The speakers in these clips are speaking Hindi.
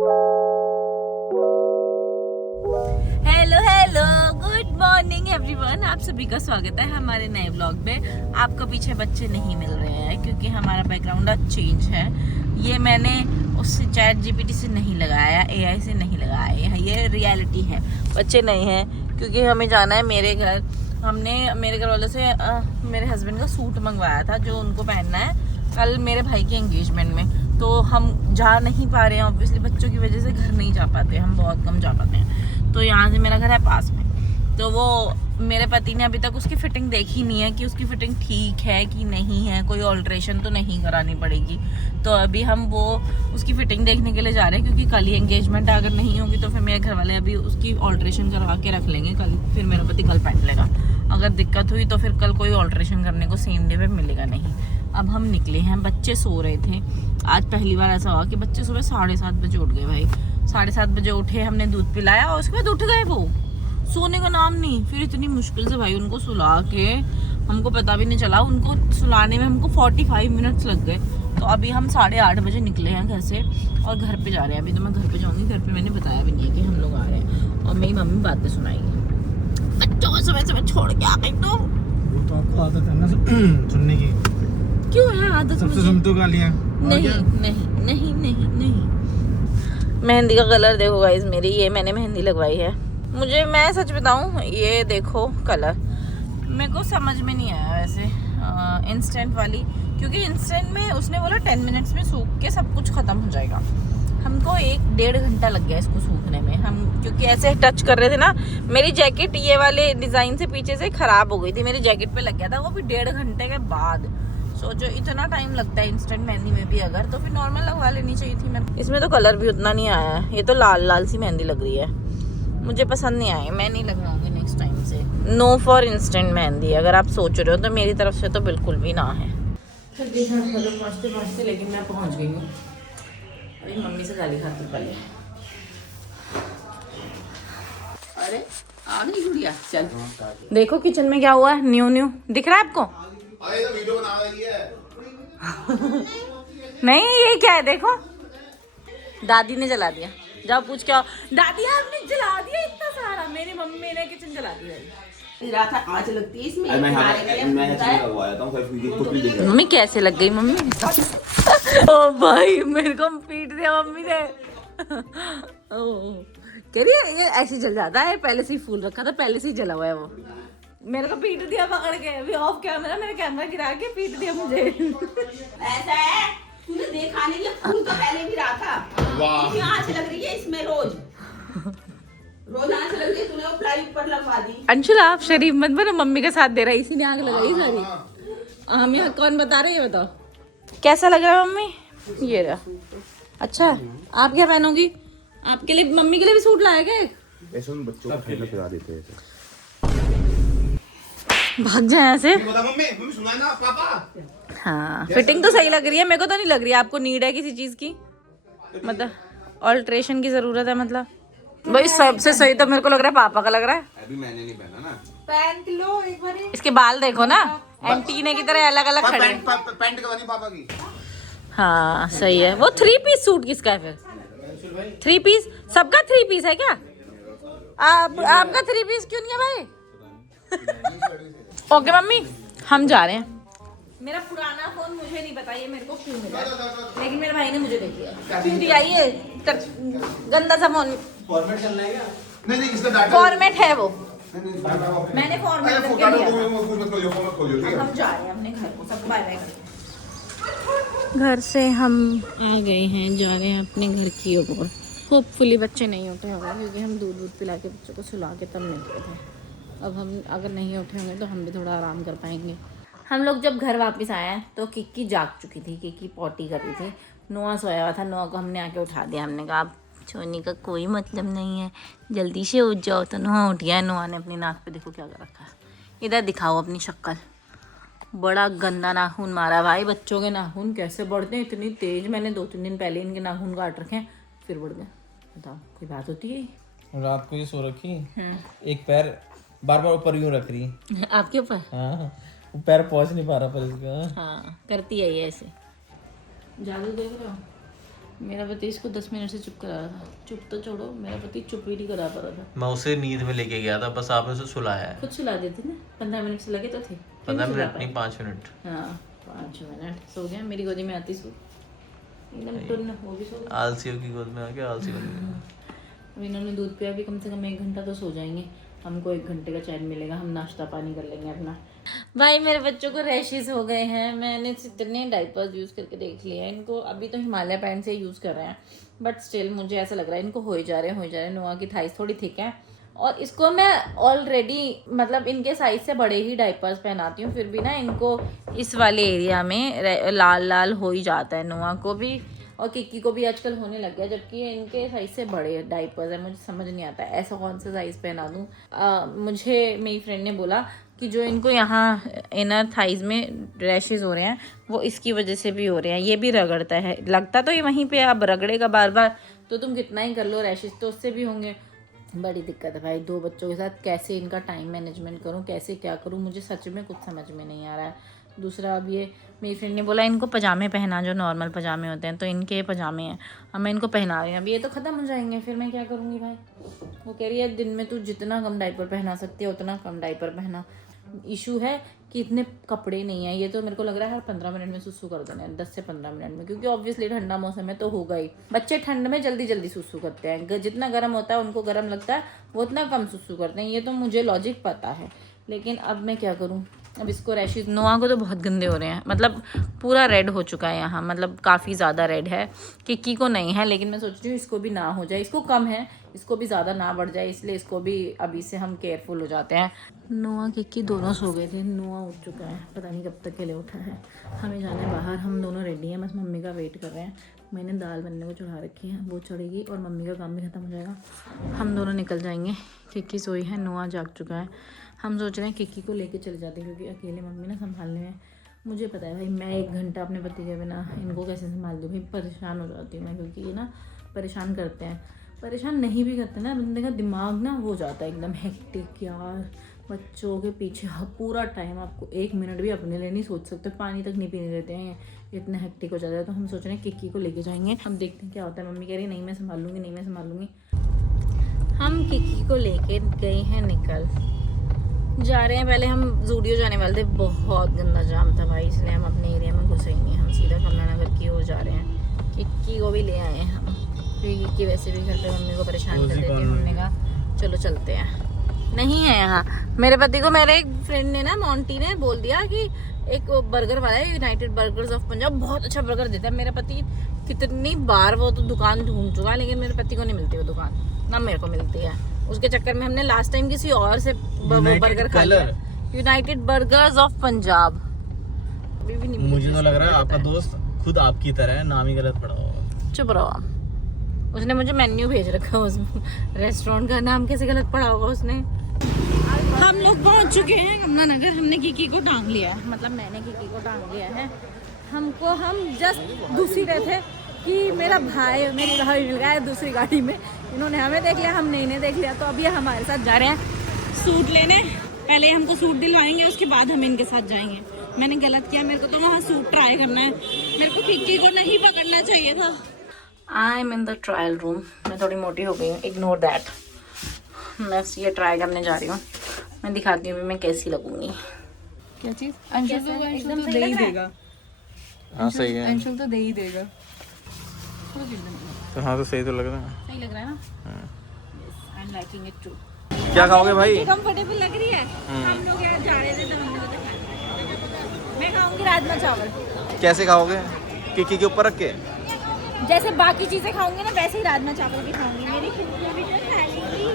हेलो गुड मॉर्निंग एवरीवन, आप सभी का स्वागत है हमारे नए व्लॉग में। आपको पीछे बच्चे नहीं मिल रहे हैं क्योंकि हमारा बैकग्राउंड आज चेंज है। ये मैंने उससे चैट जीपीटी से नहीं लगाया, एआई से नहीं लगाया, ये रियलिटी है। बच्चे नहीं हैं क्योंकि हमें जाना है मेरे घर। हमने मेरे घर वालों से मेरे हस्बैंड का सूट मंगवाया था जो उनको पहनना है कल मेरे भाई के एंगेजमेंट में। तो हम जा नहीं पा रहे हैं, ऑब्वियसली बच्चों की वजह से घर नहीं जा पाते, हम बहुत कम जा पाते हैं। तो यहाँ से मेरा घर है पास में, तो वो मेरे पति ने अभी तक उसकी फिटिंग देखी नहीं है कि उसकी फिटिंग ठीक है कि नहीं है, कोई ऑल्ट्रेशन तो नहीं करानी पड़ेगी। तो अभी हम वो उसकी फिटिंग देखने के लिए जा रहे हैं क्योंकि कल ही एंगेजमेंट है। अगर नहीं होगी तो फिर मेरे घर वाले अभी उसकी ऑल्ट्रेशन करवा के रख लेंगे कल, फिर मेरा पति कल पहन लेगा। अगर दिक्कत हुई तो फिर कल कोई ऑल्ट्रेशन करने को सेम डे पे मिलेगा नहीं। अब हम निकले हैं, बच्चे सो रहे थे। आज पहली बार ऐसा हुआ कि बच्चे सुबह 7:30 बजे उठ गए। भाई 7:30 बजे उठे, हमने दूध पिलाया और उसके बाद उठ गए। वो सोने का नाम नहीं। फिर इतनी मुश्किल से भाई उनको सुला के, हमको पता भी नहीं चला, उनको सुलाने में हमको 45 मिनट्स लग गए। तो अभी हम 8:30 बजे निकले हैं घर से और घर पे जा रहे हैं। अभी तो मैं घर पे जाऊंगी, घर पे मैंने बताया भी नहीं है कि हम लोग आ रहे हैं। और मेरी मम्मी बातें सुनाएगी। बच्चों को सुबह सुबह छोड़ के आ गई तो वो तो आपको आदत है ना सुनने की। क्यों है आदत? सबसे सुनते गालियां। नहीं नहीं नहीं नहीं नहीं। मेहंदी का कलर देखो गाइस, मेरी ये मैंने मेहंदी लगवाई है। मुझे, मैं सच बताऊं, ये देखो कलर मेरे को समझ में नहीं आया वैसे इंस्टेंट वाली, क्योंकि इंस्टेंट में उसने बोला 10 मिनट्स में सूख के सब कुछ खत्म हो जाएगा। हमको 1-1.5 घंटा लग गया इसको सूखने में। हम क्योंकि ऐसे टच कर रहे थे ना, मेरी जैकेट ये वाले डिजाइन से पीछे से खराब हो गई थी, मेरी जैकेट पे लग गया था, वो भी 1.5 घंटे के बाद। सोचो इतना टाइम लगता है इंस्टेंट मेहंदी में भी, अगर तो फिर नॉर्मल लगवा लेनी चाहिए थी। मैं इसमें तो कलर भी उतना नहीं आया है, ये तो लाल लाल सी मेहंदी लग रही है, मुझे पसंद नहीं आई। मैं नहीं लगवाऊंगी नेक्स्ट टाइम से। No for instant mehndi. अगर आप सोच रहे हो तो मेरी तरफ से तो बिल्कुल भी ना है। फिर देखा पहुँचते लेकिन मैं पहुँच गई हूँ। अभी मम्मी से गाली खाती पहले। अरे आ गई गुड़िया, चल देखो किचन में क्या हुआ है। न्यू दिख रहा है आपको? अरे तो वीडियो बना रही है। नहीं ये क्या है, देखो दादी ने जला दिया। जाओ पूछ के आओ, दादी आपने जला दिया इतना सारा। मेरी मम्मी ने किचन जला दिया। आँच लगती है इसमें। मम्मी कैसे लग गई मम्मी? ओ भाई मेरे को पीट दिया मम्मी ने। कह रही है ये ऐसे जल जाता है, पहले से ही फूल रखा था, पहले से ही जला हुआ है वो। मेरे को पीट दिया पकड़ के, अभी ऑफ कैमरा मेरा कैमरा गिरा के पीट दिया मुझे। ऐसा है, तूने देखा नहीं, ये फूल तो पहले भी रहा था। वाह, आँच लग रही है इसमें रोज आँच लग रही है। तूने वो प्लाई ऊपर लगवा दी। अंशुल आप शरीफ मत बनो, मम्मी का साथ दे रहा है, इसी ने आग लगाई सारी। हमें कौन बता रहे है बताओ? कैसा लग रहा है मम्मी? ये रहा। अच्छा आप क्या पहनोगी? आपके लिए, मम्मी के लिए भी सूट लाया क्या? ऐसे उन बच्चों को खेलना खिला देते हैं। भाग जाए ऐसे। मम्मी सुना ना पापा। हाँ फिटिंग तो सही लग रही है, मेरे को तो नहीं लग रही है। आपको नीड है किसी चीज की, मतलब ऑल्ट्रेशन की जरूरत है? मतलब भाई सबसे सही तो मेरे को लग रहा है पापा का लग रहा है। अभी मैंने नहीं पहना ना। पहन लो एक बार। इसके बाल देखो ना, एंटीने की तरह अलग अलग खड़े। पैंट करवानी पापा की। हाँ सही है। वो 3 पीस सूट किसका है फिर? 3 पीस सबका 3 पीस है क्या? आपका 3 पीस क्यों नहीं है भाई? ओके मम्मी हम जा रहे हैं। मेरा पुराना फोन मुझे नहीं पता ये मेरे को क्यों मिला, लेकिन मेरे भाई ने मुझे दे दिया। क्यों दिया ये गंदा सा फोन? फॉर्मेट करना है क्या? नहीं इसका डाटा फॉर्मेट है वो, मैंने फॉर्मेट करके दिया। हम जा रहे हैं अपने घर को, सब बाय बाय। घर से हम आ गए हैं, जा रहे हैं अपने घर की ओर। होपफुली बच्चे नहीं उठे होंगे क्योंकि हम दूध पिला के बच्चों को सुला के तब निकले थे। अब हम अगर नहीं उठे होंगे तो हम भी थोड़ा आराम कर पाएंगे। हम लोग जब घर वापस आए हैं तो किक्की जाग चुकी थी, किक्की पॉटी कर रही थी। नोआ सोया हुआ था, नोआ को हमने आके उठा दिया। हमने कहा अब सोने का कोई मतलब नहीं है, जल्दी से उठ जाओ। तो नोआ उठ गया। नोआ ने अपनी नाक पे देखो क्या कर रखा है। इधर दिखाओ अपनी शक्ल, बड़ा गंदा नाखून मारा भाई। बच्चों के नाखून कैसे बढ़ते हैं इतनी तेज। मैंने 2-3 दिन पहले इनके नाखून काट रखे हैं, फिर बढ़ गए। बताओ कोई बात होती है? रात को ये सो रखी, एक पैर बार बार ऊपर यूं रख रही। आपके ऊपर? हाँ वो पैर पहुंच नहीं पा रहा पर इसका। हाँ करती है ये ऐसे। जादू देख रहे हो? मेरा पति इसको 10 मिनट से चुप करा रहा था। चुप तो छोड़ो, मेरा पति चुप भी नहीं करा पा रहा था। मैं उसे नींद में लेके गया था, बस आपने उसे सुलाया है। खुद सुला देते ना, 15 मिनट से लगे तो थे। 15 मिनट नहीं, 5 मिनट। हाँ 5 मिनट सो गया, मेरी गोदी में आती सो एकदम टुन्न, वो भी सो गया। आलसियों की गोद में आके आलसी बन गया। अब इन्होंने दूध पिया भी, कम से कम 1 घंटा तो सो जाएंगे। हमको 1 घंटे का चैन मिलेगा, हम नाश्ता पानी कर लेंगे अपना। भाई मेरे बच्चों को रैशेस हो गए हैं। मैंने इतने डाइपर्स यूज़ करके देख लिए हैं इनको। अभी तो हिमालय पैंट से यूज़ कर रहे हैं, बट स्टिल मुझे ऐसा लग रहा है इनको हो ही जा रहे हैं। नोआ की थाइस थोड़ी थिक है और इसको मैं ऑलरेडी मतलब इनके साइज से बड़े ही डाइपर्स पहनाती हूँ, फिर भी ना इनको इस वाले एरिया में लाल लाल हो ही जाता है। नोआ को भी और किक्की को भी आजकल होने लग गया, जबकि इनके साइज से बड़े डाइपर्स है। मुझे समझ नहीं आता ऐसा कौन सा साइज़ पहना दूँ। मुझे मेरी फ्रेंड ने बोला कि जो इनको यहाँ इनर थाइज में रैशेस हो रहे हैं वो इसकी वजह से भी हो रहे हैं। ये भी रगड़ता है, लगता तो ये वहीं पे, अब रगड़ेगा बार बार तो तुम कितना ही कर लो, रैशेस तो उससे भी होंगे। बड़ी दिक्कत है भाई 2 बच्चों के साथ, कैसे इनका टाइम मैनेजमेंट करूँ, कैसे क्या करूँ, मुझे सच में कुछ समझ में नहीं आ रहा है। दूसरा अब ये मेरी फ्रेंड ने बोला इनको पजामे पहना, जो नॉर्मल पजामे होते हैं, तो इनके ये पजामे हैं। अब मैं इनको पहना रही हूँ, अब ये तो ख़त्म हो जाएंगे, फिर मैं क्या करूँगी भाई। वो कह रही है दिन में तू जितना कम डाइपर पहना सकती है उतना कम डाइपर पहना। इशू है कि इतने कपड़े नहीं है। ये तो मेरे को लग रहा है हर 15 मिनट में सुसु कर देना है, 10 से 15 मिनट में, क्योंकि ऑब्वियसली ठंडा मौसम है तो होगा ही। बच्चे ठंड में जल्दी जल्दी सुसु करते हैं, जितना गर्म होता है उनको गर्म लगता है वो उतना कम सुसु करते हैं। ये तो मुझे लॉजिक पता है, लेकिन अब मैं क्या करूँ। अब इसको रैशेस, नोआ को तो बहुत गंदे हो रहे हैं, मतलब पूरा रेड हो चुका है यहाँ, मतलब काफ़ी ज़्यादा रेड है। किक्की को नहीं है, लेकिन मैं सोच रही हूँ इसको भी ना हो जाए, इसको कम है, इसको भी ज़्यादा ना बढ़ जाए, इसलिए इसको भी अभी से हम केयरफुल हो जाते हैं। नोआ किक्की दोनों सो गए थे, नोआ उठ चुका है, पता नहीं कब तक के लिए उठा है। हमें जाना है बाहर, हम दोनों रेडी हैं, बस मम्मी का वेट कर रहे हैं। मैंने दाल बनने को चढ़ा रखी है, वो चढ़ेगी और मम्मी का काम भी ख़त्म हो जाएगा, हम दोनों निकल जाएंगे। किक्की सोई है, नोआ जाग चुका है। हम सोच रहे हैं किक्की को लेके चले जाते हैं, क्योंकि अकेले मम्मी ना संभालने में, मुझे पता है भाई मैं 1 घंटा अपने पति के बिना इनको कैसे संभाल दूँ भाई, परेशान हो जाती हूँ मैं, क्योंकि ये ना परेशान करते हैं। परेशान नहीं भी करते ना, बंदे का दिमाग ना हो जाता है एकदम हेक्टिक यार। बच्चों के पीछे पूरा टाइम, आपको 1 मिनट भी अपने लिए नहीं सोच सकते, पानी तक नहीं पीने देते हैं, इतना हेक्टिक हो जाता है। तो हम सोच रहे हैं किक्की को लेके जाएंगे, हम देखते हैं क्या होता है। मम्मी कह रही नहीं मैं संभाल लूँगी, नहीं मैं संभाल लूँगी। हम किक्की को लेके गए हैं, निकल जा रहे हैं। पहले हम जूडियो जाने वाले थे, बहुत गंदा जाम था भाई, इसलिए हम अपने एरिया में घुसे ही नहीं, हम सीधा कमला नगर की ओर जा रहे हैं। किक्की को भी ले आए हैं हम, क्योंकि किक्की वैसे भी घर पे मम्मी को परेशान कर देती है। हमने कहा चलो चलते हैं, नहीं है यहाँ। मेरे पति को मेरे एक फ्रेंड ने ना, मोंटी ने बोल दिया कि एक बर्गर वाला है यूनाइटेड बर्गर्स ऑफ पंजाब, बहुत अच्छा बर्गर देता है। मेरा पति कितनी बार वो तो दुकान ढूंढ चुका है, लेकिन मेरे पति को नहीं मिलती वो दुकान, ना मेरे को मिलती है। उसके चक्कर में हमने लास्ट टाइम किसी और से बर्गर खा लिया, यूनाइटेड बर्गर्स ऑफ पंजाब। मुझे तो लग रहा है आपका दोस्त खुद आपकी तरह है, नाम ही गलत पड़ा होगा। चुप रहो, उसने मुझे मेन्यू भेज रखा है, उस रेस्टोरेंट का नाम कैसे गलत पड़ा होगा उसने। हम लोग पहुंच चुके हैं कमला नगर, हमने किक्की को टांग लिया है, मतलब मैंने किक्की को टांग लिया है। हम जस्ट घुस ही रहे थे कि मेरा भाई मेरी भाई मिल गया है दूसरी गाड़ी में, इन्होंने हमें देख लिया, हमने इन्हें देख लिया, तो अभी हमारे साथ जा रहे हैं सूट लेने। पहले हमको सूट दिलवाएंगे, उसके बाद हम इनके साथ जाएंगे। मैंने गलत किया, मेरे को तो वहाँ सूट ट्राई करना है, मेरे को किक्की को नहीं पकड़ना चाहिए था। I am in the trial room, मैं थोड़ी मोटी हो गई हूँ, इग्नोर दैट। मैं ये ट्राई करने जा रही हूँ, मैं दिखाती हूँ मैं कैसी लगूंगी। क्या चीज? अंशुल तो दे ही देगा। हाँ सही है, अंशुल तो दे ही देगा। तो हाँ तो सही तो लग रहा है, सही लग रहा है ना? I am liking it too. क्या खाओगे भाई? कंफर्टेबल लग रही है। हम लोग यार जा रहे थे तो हमने तो खाया। मैं खाऊंगी राजमा चावल। कैसे खाओगे? किक्की के ऊपर रख के? जैसे बाकी चीजें खाऊंगी ना वैसे ही राजमा चावल भी खाऊंगी। मेरी खिड़की भी तो खाली थी,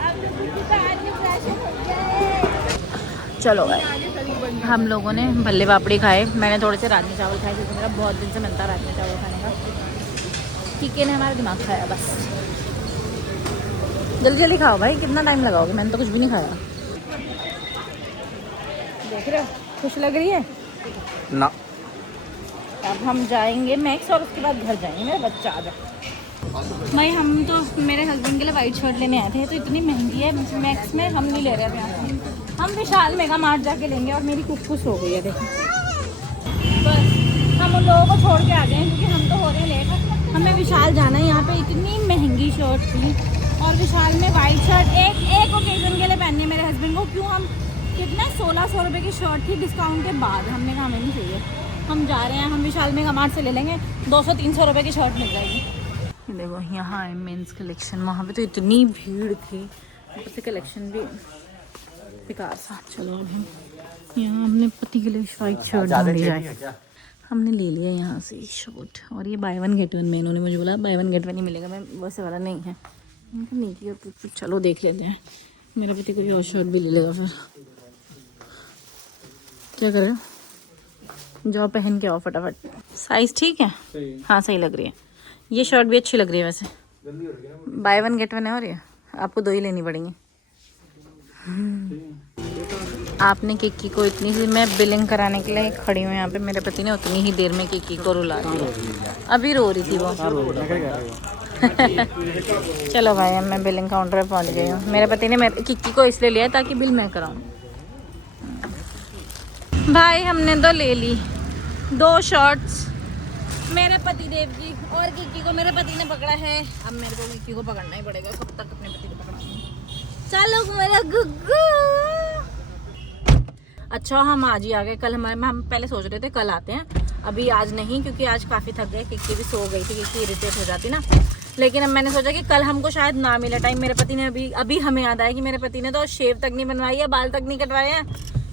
अब मुझे बाद में प्रेशर हो जाए। चलो भाई, हम लोगों ने भल्ले पापड़ी खाए, मैंने थोड़े से राजमा चावल खाए क्योंकि मेरा बहुत दिन से मन था राजमा चावल खाने का। किक्की ने हमारा दिमाग खाया बस। जल्दी जल्दी खाओ भाई, कितना टाइम लगाओगे? मैंने तो कुछ भी नहीं खाया। देख रहे हो खुश लग रही है ना। अब हम जाएंगे मैक्स और उसके बाद घर जाएंगे। मेरा बच्चा आ जाए भाई। हम तो मेरे हस्बैंड के लिए वाइट शर्ट लेने आए थे, तो इतनी महंगी है मैक्स में, हम नहीं ले रहे थे। हम विशाल मेगा मार्ट जाके लेंगे। और मेरी कुछ खुश हो गई है देखो, बस हम उन लोगों को छोड़ के आ गए क्योंकि हम तो हो रहे हैं लेट। हमें विशाल जाना है, यहाँ पे इतनी महंगी शर्ट थी और विशाल में वाइट शर्ट एक ओकेजन के लिए पहननी है मेरे हस्बैंड को। क्यों हम कितना 1600 रुपये की शर्ट थी डिस्काउंट के बाद, हमने कहा हमें नहीं चाहिए, हम जा रहे हैं, हम विशाल में कमार्ट से ले लेंगे, 200-300 रुपये की शर्ट मिल जाएगी। देखो यहाँ है मेंस कलेक्शन, वहाँ पे तो इतनी भीड़ थी, ऊपर से कलेक्शन भी बेकार सा। चलो अब हम यहाँ हमने पति के लिए वाइट शर्ट ढूंढी जाए, हमने ले लिया यहाँ से शर्ट। और ये बाय वन गेट वन में इन्होंने मुझे बोला बाय वन गेट वन ही मिलेगा, मैं वैसे वाला नहीं है, नहीं किया तो चलो देख लेते हैं, मेरा पति कोई और शर्ट भी ले लेगा फिर क्या करें। जाओ पहन के आओ फटाफट। साइज ठीक है? हाँ सही लग रही है, ये शर्ट भी अच्छी लग रही है वैसे, बाय वन गेट वन है और ये आपको 2 ही लेनी पड़ेंगी। आपने किक्की को इतनी सी, मैं बिलिंग कराने के लिए खड़ी हूँ यहाँ पे, मेरे पति ने उतनी ही देर में किक्की को रुला दिया, अभी रो रही थी वो। चलो भाई अब मैं बिलिंग काउंटर पे पहुँच गई हूँ। मेरे पति ने मेरे किक्की को इसलिए लिया ताकि बिल मैं कराऊँ। भाई हमने तो ले ली 2 शर्ट्स, मेरे पति देव की और किक्की को मेरे पति ने पकड़ा है, अब मेरे को किक्की को पकड़ना ही पड़ेगा, कब तक अपने पति को पकड़ाऊंगी। चलो मेरा गुग्गू। अच्छा हम आज ही आ गए, कल हम पहले सोच रहे थे कल आते हैं, अभी आज नहीं क्योंकि आज काफ़ी थक गए, किक्की भी सो गई थी क्योंकि इरिटेट हो जाती ना, लेकिन अब मैंने सोचा कि कल हमको शायद ना मिले टाइम। मेरे पति ने अभी हमें याद आया कि मेरे पति ने तो शेव तक नहीं बनवाई है, बाल तक नहीं कटवाए हैं,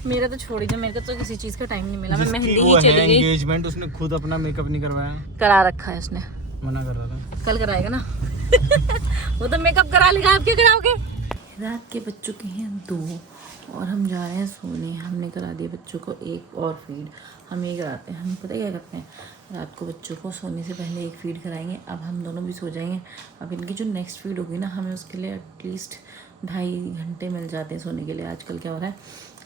मेरा तो छोड़ दीजिए, मेरे को तो किसी चीज़ का टाइम नहीं मिला, मैं मेहंदी ही चली गई। एंगेजमेंट उसने खुद अपना मेकअप नहीं करवाया, करा रखा है उसने, मना कर रहा था, कल कराएगा ना वो तो मेकअप करा लेगा, आप क्या कराओगे। रात के बज चुके हैं 2 और हम जा रहे हैं सोने। हमने करा दिया बच्चों को एक और फीड, हम ये कराते हैं, हम पता क्या करते हैं, रात को बच्चों को सोने से पहले एक फीड कराएंगे, अब हम दोनों भी सो जाएंगे। अब इनकी जो नेक्स्ट फीड होगी ना, हमें उसके लिए एटलीस्ट 2.5 घंटे मिल जाते हैं सोने के लिए। आजकल क्या हो रहा है,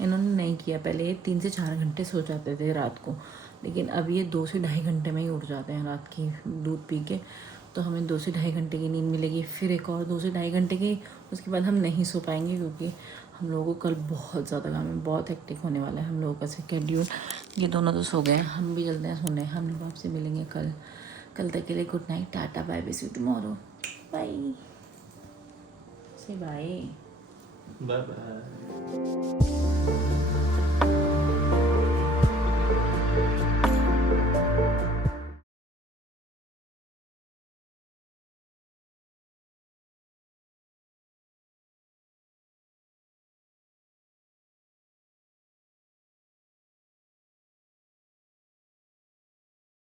इन्होंने नहीं किया, पहले ये 3 से 4 घंटे सो जाते थे रात को, लेकिन अब ये 2 से 2.5 घंटे में ही उठ जाते हैं रात की दूध पी के, तो हमें 2 से 2.5 घंटे की नींद मिलेगी, फिर एक और 2 से 2.5 घंटे की, उसके बाद हम नहीं सो पाएंगे क्योंकि हम लोगों को कल बहुत ज़्यादा काम है, बहुत हेक्टिक होने वाला है हम लोगों का शेड्यूल। ये दोनों तो सो गए, हम भी जल्दी सोने, हम लोग आपसे मिलेंगे कल तक के लिए good night, tata bye bye, see you tomorrow, bye से बाय बाय।